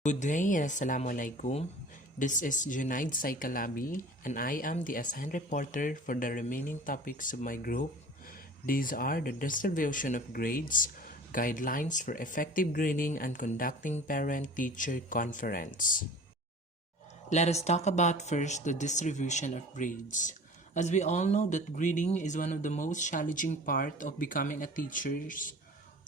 Good day and Assalamualaikum. This is Junaid Saikalabi and I am the assigned reporter for the remaining topics of my group. These are the distribution of grades, guidelines for effective grading, and conducting parent-teacher conference. Let us talk about first the distribution of grades. As we all know that grading is one of the most challenging part of becoming a teacher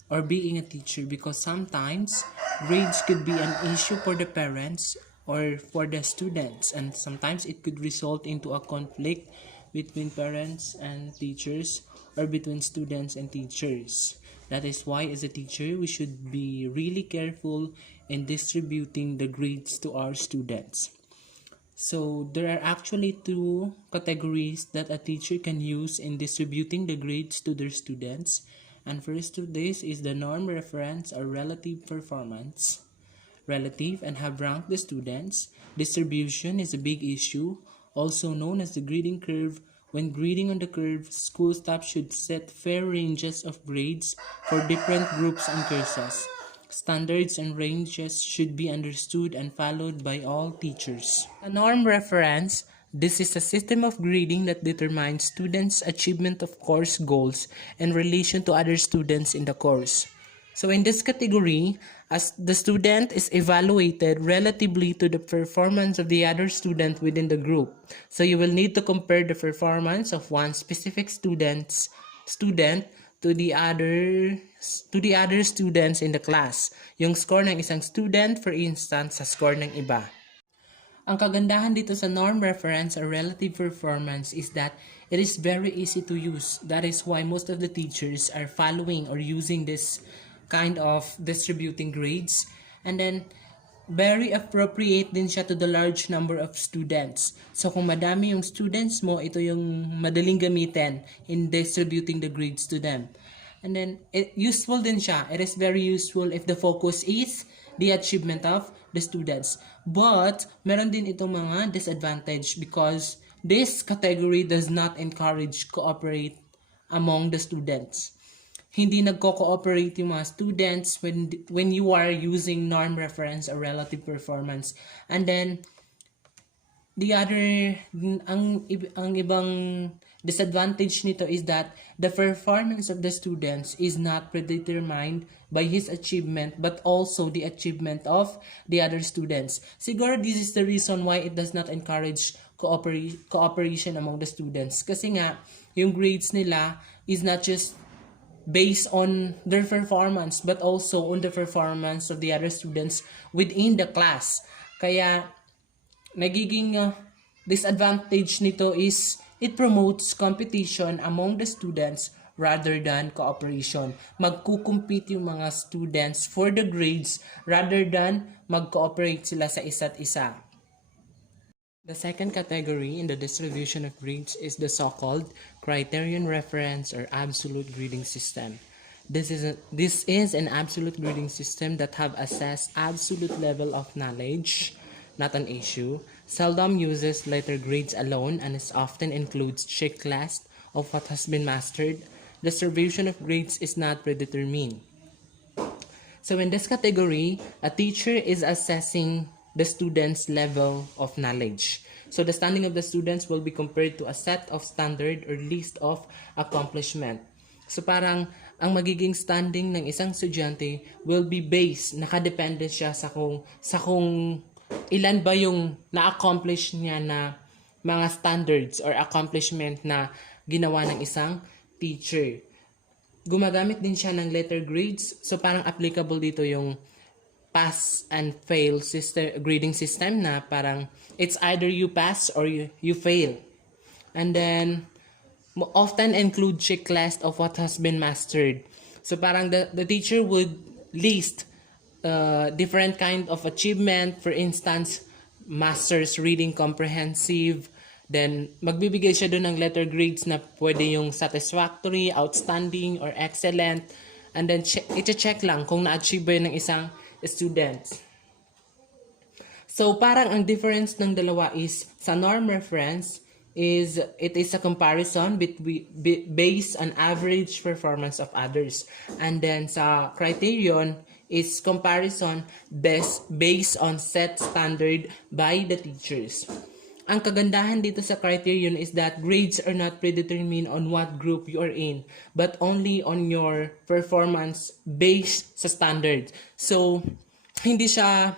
or being a teacher, because sometimes grades could be an issue for the parents or for the students, and sometimes it could result into a conflict between parents and teachers or between students and teachers. That is why as a teacher we should be really careful in distributing the grades to our students. So there are actually two categories that a teacher can use in distributing the grades to their students. And first of this is the norm reference or relative performance. Relative and have ranked the students. Distribution is a big issue, also known as the grading curve. When grading on the curve, school staff should set fair ranges of grades for different groups and courses. Standards and ranges should be understood and followed by all teachers. A norm reference. This is a system of grading that determines students' achievement of course goals in relation to other students in the course. So in this category, as the student is evaluated relatively to the performance of the other student within the group. So you will need to compare the performance of one specific student to the other students in the class. Yung score ng isang student, for instance, sa score ng iba. Ang kagandahan dito sa norm reference or relative performance is that it is very easy to use. That is why most of the teachers are following or using this kind of distributing grades. And then, very appropriate din siya to the large number of students. So kung madami yung students mo, ito yung madaling gamitin in distributing the grades to them. And then, useful din siya. It is very useful if the focus is the achievement of the students. But, meron din itong mga disadvantage because this category does not encourage cooperate among the students. Hindi nagko-cooperate yung mga students when you are using norm reference or relative performance. And then, ang ibang disadvantage nito is that the performance of the students is not predetermined by his achievement but also the achievement of the other students. Siguro this is the reason why it does not encourage cooperation among the students. Kasi nga, yung grades nila is not just based on their performance but also on the performance of the other students within the class. Kaya nagiging disadvantage nito is it promotes competition among the students rather than cooperation. Magkukumpete yung mga students for the grades rather than mag-cooperate sila sa isa't isa. The second category in the distribution of grades is the so-called criterion reference or absolute grading system. This is an absolute grading system that have assessed absolute level of knowledge, not an issue, seldom uses letter grades alone, and it often includes checklist of what has been mastered. Distribution of grades is not predetermined. So in this category, a teacher is assessing the student's level of knowledge. So the standing of the students will be compared to a set of standard or list of accomplishment. So parang ang magiging standing ng isang estudyante will be based, nakadepende siya sa kung ilan ba yung na-accomplish niya na mga standards or accomplishment na ginawa ng isang teacher. Gumagamit din siya ng letter grades. So parang applicable dito yung pass and fail grading system na parang it's either you pass or you fail. And then often include checklist of what has been mastered. So parang the teacher would list different kind of achievement. For instance, master's reading comprehensive. Then magbibigay siya doon ng letter grades na pwede yung satisfactory, outstanding, or excellent. And then i-check lang kung na-achieve ba yun ng isang student. So parang ang difference ng dalawa is sa norm reference is it is a comparison based on average performance of others. And then sa criterion is comparison based on set standard by the teachers. Ang kagandahan dito sa criterion is that grades are not predetermined on what group you are in, but only on your performance based sa standards. So, hindi siya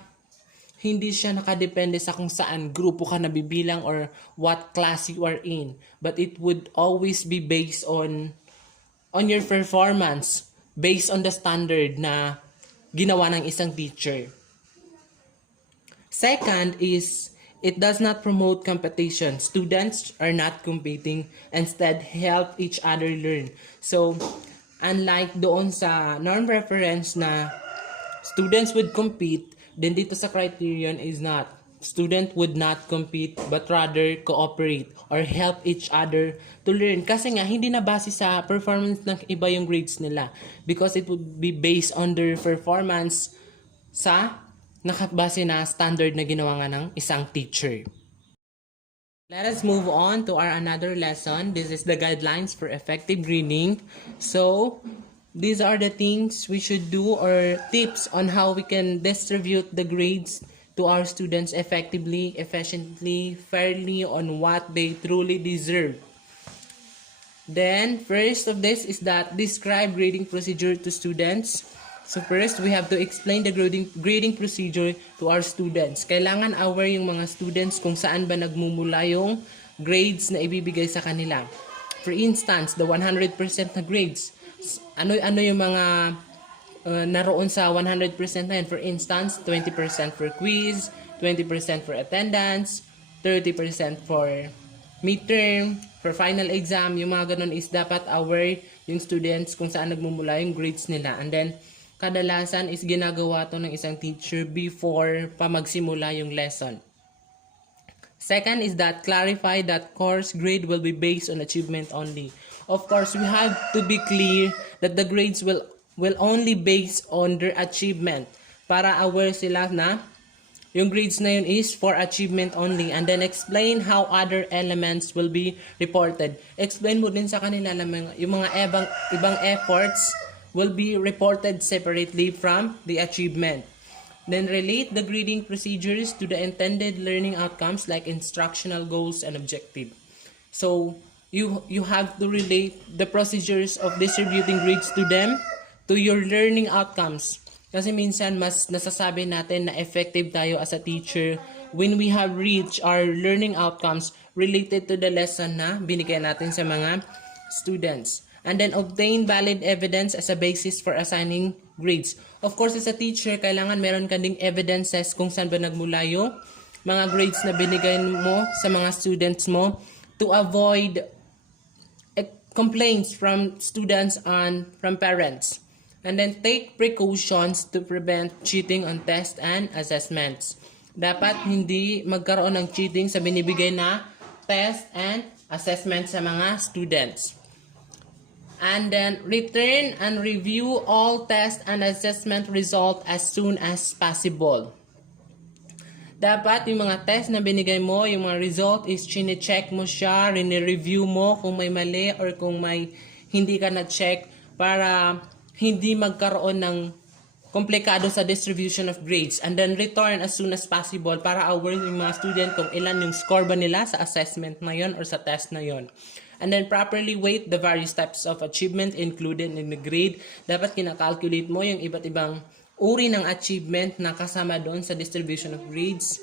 nakadepende sa kung saan grupo ka nabibilang or what class you are in, but it would always be based on your performance, based on the standard na ginawa ng isang teacher. Second is, it does not promote competition. Students are not competing, instead help each other learn. So, unlike doon sa norm reference na students would compete, then dito sa criterion is not. Student would not compete but rather cooperate or help each other to learn. Kasi nga, hindi na base sa performance ng iba yung grades nila, because it would be based on their performance sa nakabase na standard na ginawa nga ng isang teacher. Let us move on to our another lesson. This is the guidelines for effective grading. So, these are the things we should do or tips on how we can distribute the grades to our students effectively, efficiently, fairly on what they truly deserve. Then, first of this is that describe grading procedure to students. So first, we have to explain the grading procedure to our students. Kailangan aware yung mga students kung saan ba nagmumula yung grades na ibibigay sa kanila. For instance, the 100% na grades. Ano yung mga naroon sa 100% na yun? For instance, 20% for quiz, 20% for attendance, 30% for midterm, for final exam. Yung mga ganun is dapat aware yung students kung saan nagmumula yung grades nila. And then, kadalasan is ginagawa to ng isang teacher before pa magsimula yung lesson. Second is that clarify that course grade will be based on achievement only. Of course, we have to be clear that the grades will only based on their achievement, para aware sila na yung grades na yun is for achievement only. And then explain how other elements will be reported. Explain mo din sa kanila na yung mga ibang efforts will be reported separately from the achievement. Then relate the grading procedures to the intended learning outcomes like instructional goals and objective. So, you have to relate the procedures of distributing grades to them, to your learning outcomes. Kasi minsan mas nasasabi natin na effective tayo as a teacher when we have reached our learning outcomes related to the lesson na binigay natin sa mga students. And then obtain valid evidence as a basis for assigning grades. Of course, as a teacher, kailangan meron ka ding evidences kung saan ba nagmula yung mga grades na binigay mo sa mga students mo to avoid complaints from students and from parents. And then take precautions to prevent cheating on tests and assessments. Dapat hindi magkaroon ng cheating sa binibigay na test and assessment sa mga students. And then return and review all test and assessment result as soon as possible. Dapat yung mga test na binigay mo, yung mga result is chine-check mo siya, review mo kung may mali or kung may hindi ka na-check para hindi magkaroon ng komplikado sa distribution of grades. And then return as soon as possible para aware yung mga student kung ilan yung score ba nila sa assessment na yon or sa test na yon. And then properly weight the various types of achievement included in the grade. Dapat kinakalculate mo yung iba't ibang uri ng achievement na kasama doon sa distribution of grades.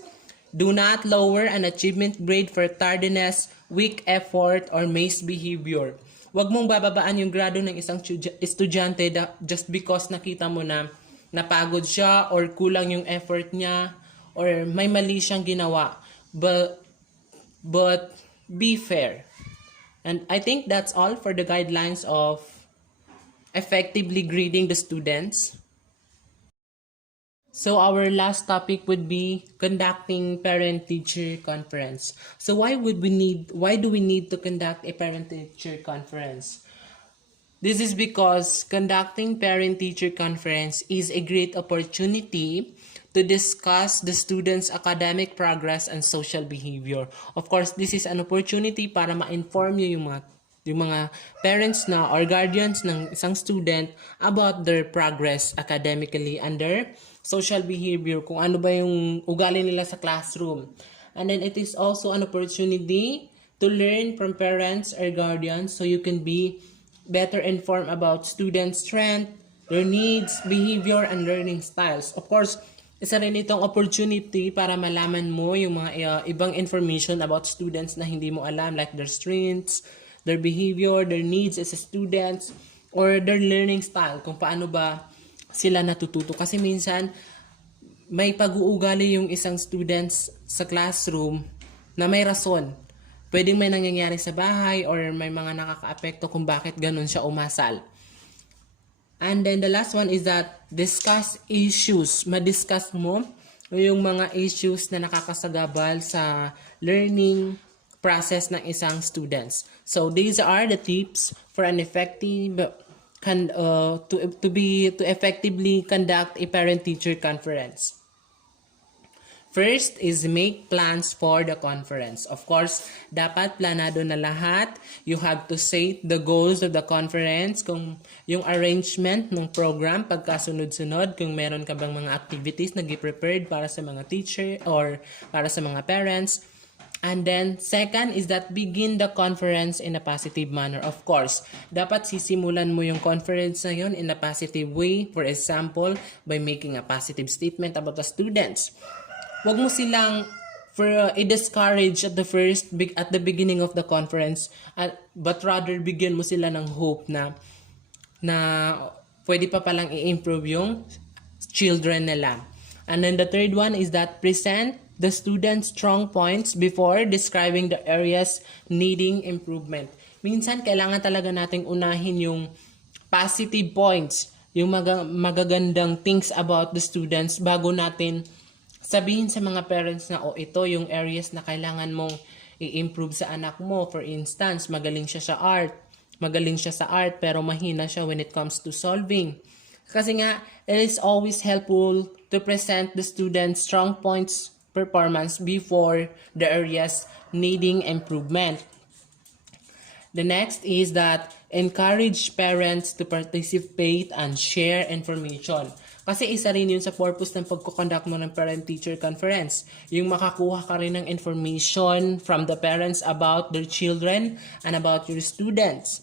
Do not lower an achievement grade for tardiness, weak effort, or maze behavior. Huwag mong bababaan yung grado ng isang estudyante just because nakita mo na napagod siya or kulang yung effort niya or may mali siyang ginawa. But be fair. And I think that's all for the guidelines of effectively grading the students. So our last topic would be conducting parent-teacher conference. So why do we need to conduct a parent-teacher conference? This is because conducting parent-teacher conference is a great opportunity to discuss the students' academic progress and social behavior. Of course, this is an opportunity para ma-inform nyo yung mga yung mga parents na or guardians ng isang student about their progress academically and their social behavior, kung ano ba yung ugali nila sa classroom. And then it is also an opportunity to learn from parents or guardians so you can be better informed about students' strength, their needs, behavior, and learning styles. Of course, isa rin itong opportunity para malaman mo yung mga ibang information about students na hindi mo alam, like their strengths, their behavior, their needs as a students, or their learning style, kung paano ba sila natututo. Kasi minsan, may pag-uugali yung isang students sa classroom na may rason. Pwedeng may nangyayari sa bahay or may mga nakaka-apekto kung bakit ganun siya umasal. And then the last one is that discuss issues. Ma-discuss mo yung mga issues na nakakasagabal sa learning process ng isang students. So these are the tips for an effective to effectively conduct a parent-teacher conference. First is make plans for the conference. Of course, dapat planado na lahat. You have to set the goals of the conference, kung yung arrangement ng program pagkasunod-sunod, kung meron ka bang mga activities na prepared para sa mga teacher or para sa mga parents. And then, second is that begin the conference in a positive manner. Of course, dapat sisimulan mo yung conference na yun in a positive way. For example, by making a positive statement about the students. Huwag mo silang i-discourage at the beginning of the conference, but rather bigyan mo sila ng hope na pwede pa palang i-improve yung children nila. And then the third one is that present the students' strong points before describing the areas needing improvement. Minsan, kailangan talaga nating unahin yung positive points, yung magagandang things about the students bago natin sabihin sa mga parents na ito yung areas na kailangan mong i-improve sa anak mo. For instance, magaling siya sa art pero mahina siya when it comes to solving. Kasi nga, it is always helpful to present the students' strong points performance before the areas needing improvement. The next is that encourage parents to participate and share information. Kasi isa rin yun sa purpose ng pagkukonduct mo ng parent-teacher conference. Yung makakuha ka rin ng information from the parents about their children and about your students.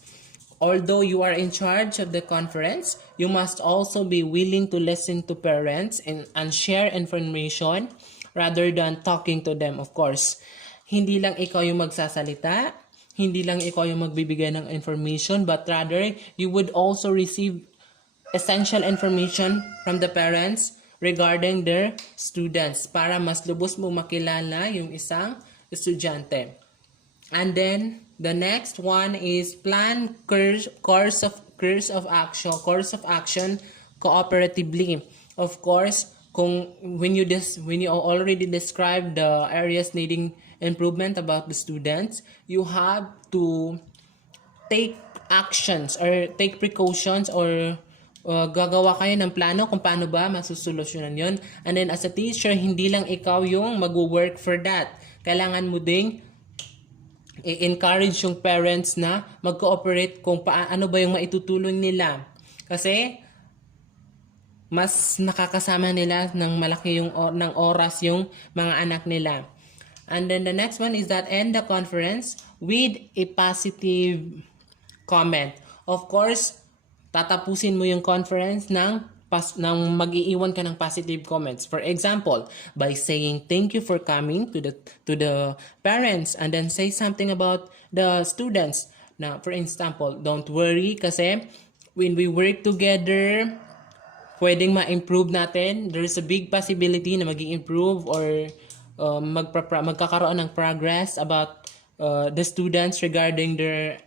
Although you are in charge of the conference, you must also be willing to listen to parents and share information rather than talking to them, of course. Hindi lang ikaw yung magsasalita, hindi lang ikaw yung magbibigay ng information, but rather you would also receive essential information from the parents regarding their students para mas lubos mo makilala yung isang estudyante. And then the next one is plan course of action cooperatively. Of course, when you already describe the areas needing improvement about the students, you have to take actions or take precautions or gagawa kayo ng plano kung paano ba masusolusyonan yon. And then as a teacher, hindi lang ikaw yung mag-work for that. Kailangan mo ding i-encourage yung parents na mag-cooperate kung paano ba yung maitutulong nila. Kasi mas nakakasama nila ng malaki ng oras yung mga anak nila. And then the next one is that end the conference with a positive comment. Of course, tatapusin mo yung conference ng mag-iiwan ka ng positive comments. For example, by saying thank you for coming to the parents, and then say something about the students. Now, for example, don't worry kasi when we work together, pwedeng ma-improve natin. There is a big possibility na mag-i-improve or magkakaroon ng progress about the students regarding their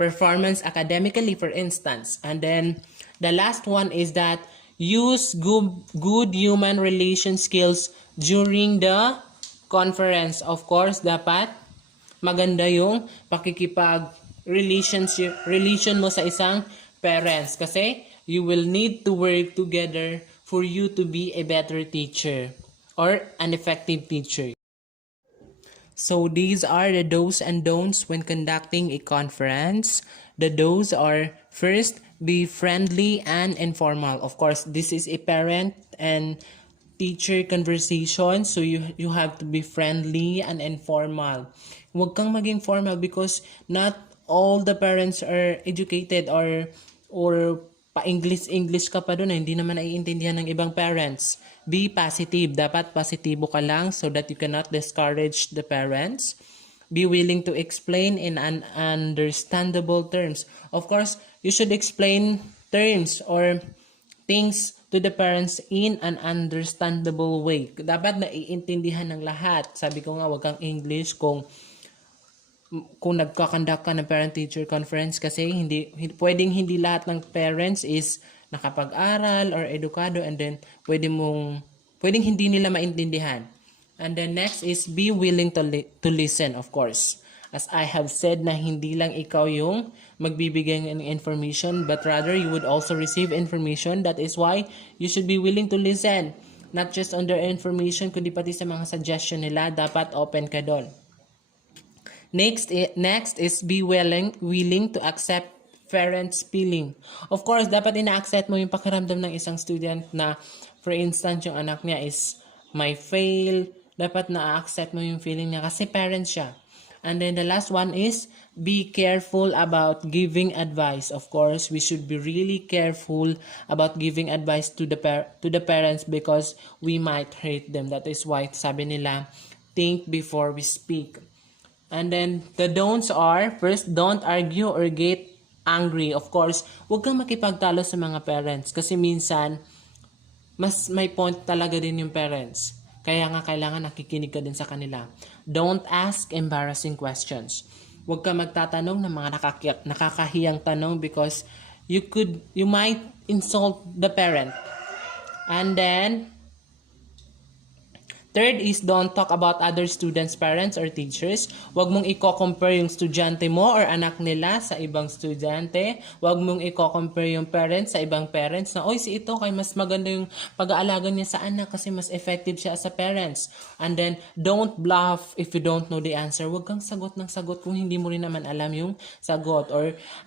performance academically, for instance. And then the last one is that use good human relation skills during the conference. Of course, dapat maganda yung relation mo sa isang parents kasi you will need to work together for you to be a better teacher or an effective teacher. So these are the do's and don'ts when conducting a conference. The do's are, first, be friendly and informal. Of course, this is a parent and teacher conversation, so you have to be friendly and informal. Huwag kang maging formal because not all the parents are educated or pa-English ka pa doon, hindi naman naiintindihan ng ibang parents. Be positive. Dapat positibo ka lang so that you cannot discourage the parents. Be willing to explain in an understandable terms. Of course, you should explain terms or things to the parents in an understandable way. Dapat naiintindihan ng lahat. Sabi ko nga, wag kang English kung nagkakandak ka ng parent-teacher conference kasi pwedeng hindi lahat ng parents is nakapag-aral or edukado, and then pwedeng hindi nila maintindihan. And then next is be willing to listen, of course. As I have said na hindi lang ikaw yung magbibigay ng information, but rather you would also receive information. That is why you should be willing to listen. Not just on their information, kundi pati sa mga suggestion nila, dapat open ka doon. Next is be willing to accept parents' feeling. Of course, dapat ina-accept mo yung pakiramdam ng isang student na, for instance, yung anak niya is may fail. Dapat na-accept mo yung feeling niya kasi parent siya. And then the last one is be careful about giving advice. Of course, we should be really careful about giving advice to the parents because we might hurt them. That is why sabi nila, think before we speak. And then the don'ts are, first, don't argue or get angry. Of course, huwag kang makipagtalo sa mga parents kasi minsan mas may point talaga din yung parents. Kaya nga kailangan nakikinig ka din sa kanila. Don't ask embarrassing questions. Huwag ka magtatanong ng mga nakakahiyang tanong because you might insult the parent. And then third is don't talk about other students, parents, or teachers. Huwag mong i-compare yung estudyante mo or anak nila sa ibang estudyante. Huwag mong i-compare yung parents sa ibang parents na, oy, si ito kay mas maganda yung pag-aalaga niya sa anak kasi mas effective siya as a parents. And then, don't bluff if you don't know the answer. Huwag kang sagot ng sagot kung hindi mo rin naman alam yung sagot.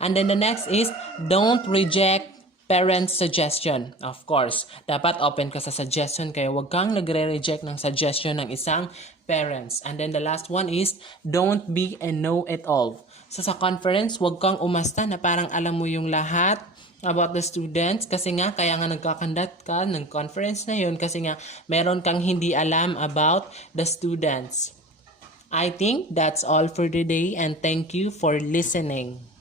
And then the next is, don't reject parent suggestion. Of course, dapat open ka sa suggestion kaya wag kang nagre-reject ng suggestion ng isang parents. And then the last one is, don't be a know-it-all. So sa conference, wag kang umasta na parang alam mo yung lahat about the students kasi nga kaya nga nagkakandat ka ng conference na yun kasi nga meron kang hindi alam about the students. I think that's all for today and thank you for listening.